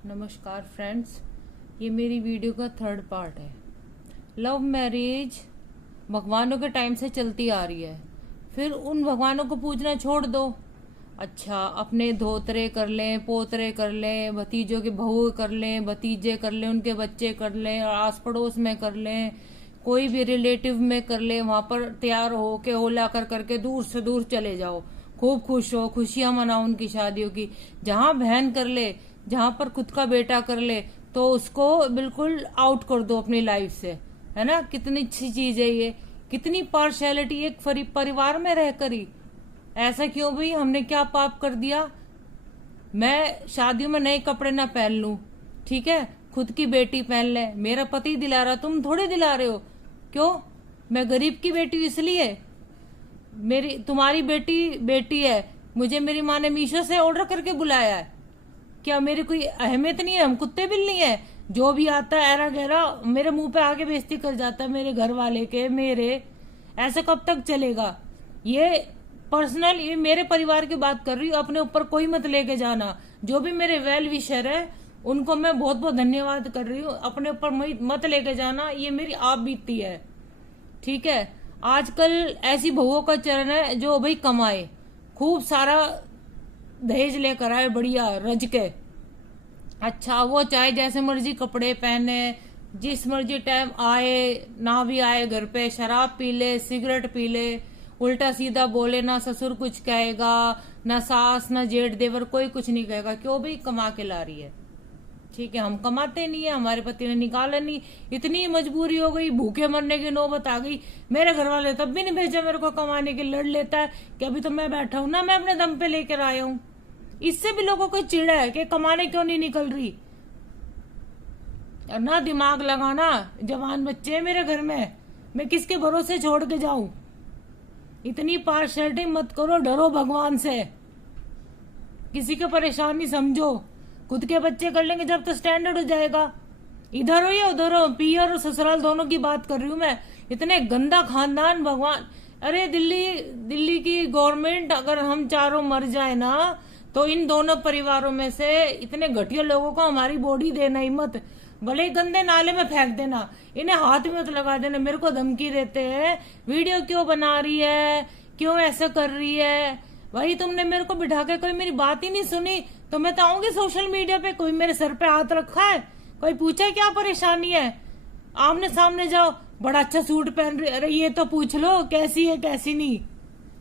नमस्कार फ्रेंड्स, ये मेरी वीडियो का थर्ड पार्ट है। लव मैरिज भगवानों के टाइम से चलती आ रही है, फिर उन भगवानों को पूजना छोड़ दो। अच्छा, अपने धोतरे कर लें, पोतरे कर लें, भतीजों के बहू कर लें, भतीजे कर लें, उनके बच्चे कर लें, और आस पड़ोस में कर लें, कोई भी रिलेटिव में कर ले, वहां पर तैयार हो के होला कर करके दूर से दूर चले जाओ, खूब खुश हो, खुशियां मनाओ उनकी शादियों की। जहां बहन कर ले, जहां पर खुद का बेटा कर ले, तो उसको बिल्कुल आउट कर दो अपनी लाइफ से। है ना, कितनी अच्छी चीज है ये, कितनी पार्शियलिटी एक परिवार में रहकर ही। ऐसा क्यों भाई, हमने क्या पाप कर दिया? मैं शादियों में नए कपड़े ना पहन लूं, ठीक है, खुद की बेटी पहन ले, मेरा पति दिला रहा, तुम थोड़े दिला रहे हो। क्यों? मैं गरीब की बेटी हूं इसलिए? मेरी तुम्हारी बेटी बेटी है, मुझे मेरी माँ ने मीशो से ऑर्डर करके बुलाया है। क्या मेरी कोई अहमियत नहीं है? हम कुत्ते बिल्ली है? जो भी आता है ऐरा गहरा मेरे मुंह पे आके बेइज्जती कर जाता है मेरे घर वाले के, मेरे। ऐसे कब तक चलेगा? ये पर्सनल, ये मेरे परिवार की बात कर रही हूँ, अपने ऊपर कोई मत लेके जाना। जो भी मेरे वेल विशर है उनको मैं बहुत बहुत धन्यवाद कर रही हूँ, अपने ऊपर मत लेके जाना, ये मेरी आप बीतती है, ठीक है। आजकल ऐसी बहुओं का चरण है जो भाई कमाए, खूब सारा दहेज लेकर आए, बढ़िया रज के। अच्छा, वो चाहे जैसे मर्जी कपड़े पहने, जिस मर्जी टाइम आए, ना भी आए घर पे, शराब पी ले, सिगरेट पी ले, उल्टा सीधा बोले, ना ससुर कुछ कहेगा, ना सास, ना जेठ देवर, कोई कुछ नहीं कहेगा। क्यों भाई? कमा के ला रही है, ठीक है। हम कमाते नहीं है, हमारे पति ने निकाला नहीं, इतनी मजबूरी हो गई, भूखे मरने की नौबत आ गई। मेरे घर वाले तब भी नहीं भेजा मेरे को कमाने के, लड़ लेता है कि अभी तो मैं बैठा हूं ना, मैं अपने दम पे लेकर आया हूं। इससे भी लोगों को चिढ़ है कि कमाने क्यों नहीं निकल रही। और ना दिमाग लगाना, जवान बच्चे हैं मेरे घर में, मैं किसके भरोसे छोड़ के जाऊं? इतनी पार्शियलिटी मत करो, डरो भगवान से, किसी को परेशानी समझो। खुद के बच्चे कर लेंगे जब तो स्टैंडर्ड हो जाएगा। इधर हो या उधर हो, पियर और ससुराल दोनों की बात कर रही हूं मैं। इतने गंदा खानदान, भगवान। अरे दिल्ली की गवर्नमेंट, अगर हम चारों मर जाए ना, तो इन दोनों परिवारों में से इतने घटिया लोगों को हमारी बॉडी देना ही मत, भले ही गंदे नाले में फेंक देना, इन्हें हाथ में मत लगा देना। मेरे को धमकी देते हैं, वीडियो क्यों बना रही है, क्यों ऐसा कर रही है? भाई तुमने मेरे को बिठा के कोई मेरी बात ही नहीं सुनी तो मैं तो आऊंगी सोशल मीडिया पे। कोई मेरे सर पे हाथ रखा है? कोई पूछा क्या परेशानी है? आमने सामने जाओ, बड़ा अच्छा सूट पहन रही, अरे ये तो पूछ लो कैसी है कैसी नहीं,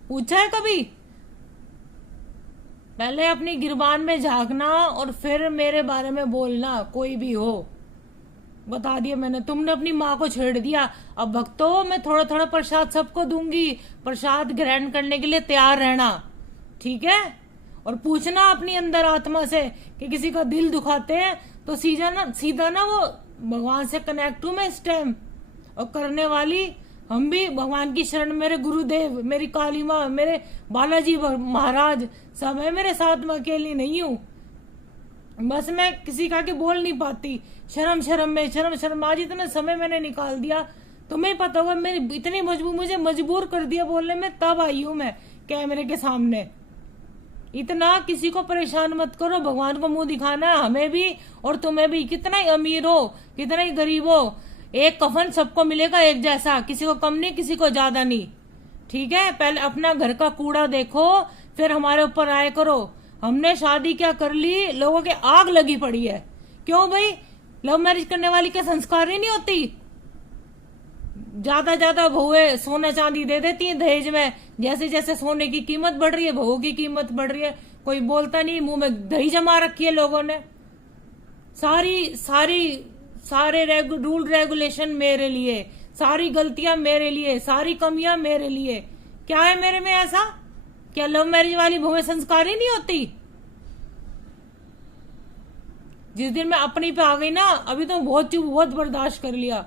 पूछा है कभी? पहले अपनी गिरबान में झांकना और फिर मेरे बारे में बोलना, कोई भी हो। बता दिया मैंने, तुमने अपनी माँ को छेड़ दिया। अब भक्तों, मैं थोड़ा थोड़ा प्रसाद सबको दूंगी, प्रसाद ग्रहण करने के लिए तैयार रहना, ठीक है। और पूछना अपनी अंदर आत्मा से कि किसी का दिल दुखाते हैं तो सीधा ना वो भगवान से कनेक्ट हूं मैं इस टाइम। और करने वाली हम भी भगवान की शरण, मेरे गुरुदेव, मेरी काली माँ, मेरे बालाजी महाराज सब है मेरे साथ में, अकेली नहीं हूँ। बस मैं किसी का के बोल नहीं पाती, शर्म। आज इतना समय मैंने निकाल दिया, तुम्हें पता होगा मेरी इतनी मुझे मजबूर कर दिया बोलने में, तब आई हूं मैं कैमरे के सामने। इतना किसी को परेशान मत करो, भगवान को मुंह दिखाना है हमें भी और तुम्हें भी। कितना ही अमीर हो, कितना ही गरीब हो, एक कफन सबको मिलेगा एक जैसा, किसी को कम नहीं, किसी को ज्यादा नहीं, ठीक है। पहले अपना घर का कूड़ा देखो, फिर हमारे ऊपर आए करो। हमने शादी क्या कर ली, लोगों के आग लगी पड़ी है। क्यों भाई? लव मैरिज करने वाली क्या संस्कार ही नहीं होती? ज्यादा बहुएं सोना चांदी दे देती हैं दहेज में, जैसे जैसे सोने की कीमत बढ़ रही है बहू की कीमत बढ़ रही है, कोई बोलता नहीं, मुंह में दही जमा रखी है लोगों ने। सारे रूल रेगुलेशन मेरे लिए, सारी गलतियां मेरे लिए, सारी कमियां मेरे लिए। क्या है मेरे में ऐसा? क्या लव मैरिज वाली बहुएं संस्कारी नहीं होती? जिस दिन मैं अपनी पे आ गई ना, अभी तो बहुत चुप, बहुत बर्दाश्त कर लिया।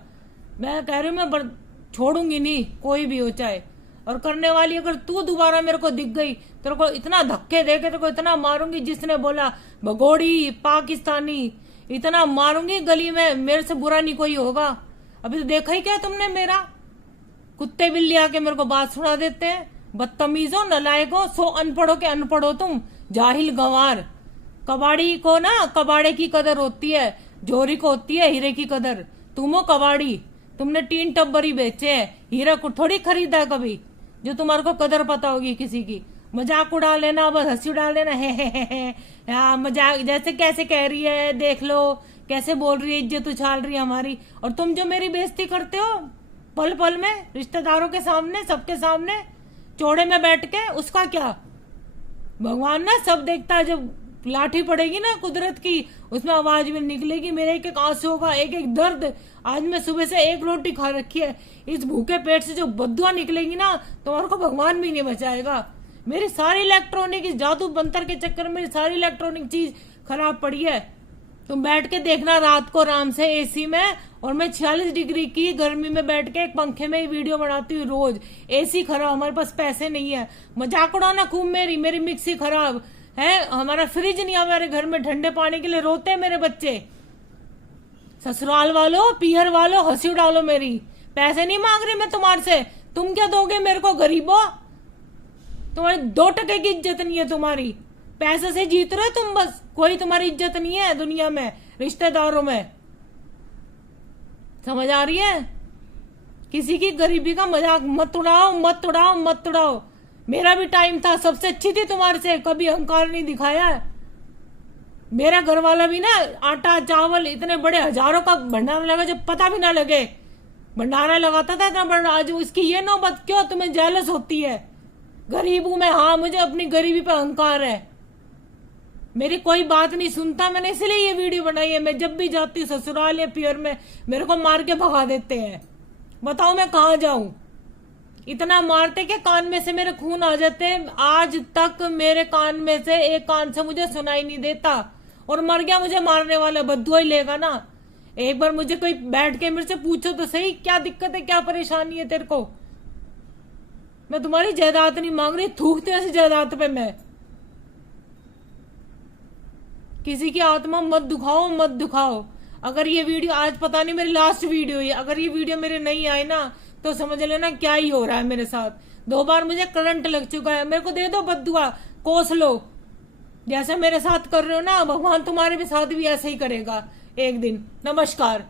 मैं कह रही हूँ मैं छोड़ूंगी नहीं, कोई भी हो चाहे। और करने वाली अगर तू दोबारा मेरे को दिख गई, तेरे को इतना धक्के देके तेरे को इतना मारूंगी, जिसने बोला भगोड़ी पाकिस्तानी, इतना मारूंगी गली में, मेरे से बुरा नहीं कोई होगा। अभी तो देखा ही क्या तुमने मेरा? कुत्ते बिल्ली आके मेरे को बात सुना देते हैं, बदतमीजो, नलायको, सो अनपढ़ो के अनपढ़ो तुम, जाहिल गंवार। कबाड़ी को ना कबाड़े की कदर होती है, जोरी को होती है हीरे की कदर। तुम हो कबाड़ी, तुमने 3 टब्बर ही बेचे हैं, हीरा को थोड़ी खरीदा है कभी जो तुम्हारे को कदर पता होगी किसी की। मजाक उड़ा लेना, बस हंसी उड़ा लेना, हे हाँ मजाक, जैसे कैसे कह रही है देख लो, कैसे बोल रही है, इज्जत उछाल रही है हमारी। और तुम जो मेरी बेइज्जती करते हो पल पल में, रिश्तेदारों के सामने, सबके सामने, चौड़े में बैठ के, उसका क्या? भगवान ना सब देखता है। जब लाठी पड़ेगी ना कुदरत की, उसमें आवाज भी निकलेगी, मेरे एक एक आंसू का, एक एक दर्द। आज मैं सुबह से 1 रोटी खा रखी है, इस भूखे पेट से जो बद्दुआ निकलेगी ना, तुम्हारे को भगवान भी नहीं बचाएगा। मेरी सारी इलेक्ट्रॉनिक, इस जादू बंतर के चक्कर में सारी इलेक्ट्रॉनिक चीज खराब पड़ी है। तुम बैठ के देखना रात को आराम से एसी में, और मैं 46 डिग्री की गर्मी में बैठ के एक पंखे में ही वीडियो बनाती हूँ रोज। एसी खराब, हमारे पास पैसे नहीं है, मजाक उड़ाना खूब। मेरी मिक्सी खराब है, हमारा फ्रिज नहीं है हमारे घर में ठंडे पानी के लिए, रोते हैं मेरे बच्चे। ससुराल वालों, पीहर वालों, हंसी उड़ालो मेरी। पैसे नहीं मांग रही मैं तुम्हारे से, तुम क्या दोगे मेरे को गरीबों? तुम्हारी 2 टके की इज्जत नहीं है तुम्हारी, पैसे से जीत रहे हो तुम बस, कोई तुम्हारी इज्जत नहीं है दुनिया में, रिश्तेदारों में। समझ आ रही है? किसी की गरीबी का मजाक मत उड़ाओ, मत उड़ाओ, मत उड़ाओ। मेरा भी टाइम था, सबसे अच्छी थी तुम्हारे से, कभी अहंकार नहीं दिखाया है। मेरा घर वाला भी ना आटा चावल इतने बड़े हजारों का भंडारा लगा, जब पता भी ना लगे भंडारा लगाता था इतना बड़ा। आज इसकी ये नौबत क्यों? तुम्हें जेलस होती है? गरीब हूं मैं, हाँ, मुझे अपनी गरीबी पे अहंकार है। मेरी कोई बात नहीं सुनता, मैंने इसलिए ये वीडियो बनाई है। मैं जब भी जाती हूँ ससुराल या पियर में, मेरे को मार के भगा देते हैं। बताओ मैं कहाँ जाऊं? इतना मारते कि कान में से मेरे खून आ जाते हैं। आज तक मेरे कान में से एक कान से मुझे सुनाई नहीं देता, और मर गया मुझे मारने वाला बद्दुआ ही लेगा ना। एक बार मुझे कोई बैठ के मेरे से पूछो तो सही, क्या दिक्कत है, क्या परेशानी है तेरे को? मैं तुम्हारी जायदाद नहीं मांग रही, थूकते ऐसी जायदाद पे मैं। किसी की आत्मा मत दुखाओ, मत दुखाओ। अगर ये वीडियो आज, पता नहीं मेरी लास्ट वीडियो है, अगर ये वीडियो मेरे नहीं आई ना तो समझ लेना क्या ही हो रहा है मेरे साथ। 2 बार मुझे करंट लग चुका है, मेरे को दे दो बद्दुआ, कोस लो। जैसे मेरे साथ कर रहे हो ना, भगवान तुम्हारे भी साथ भी ऐसे ही करेगा एक दिन। नमस्कार।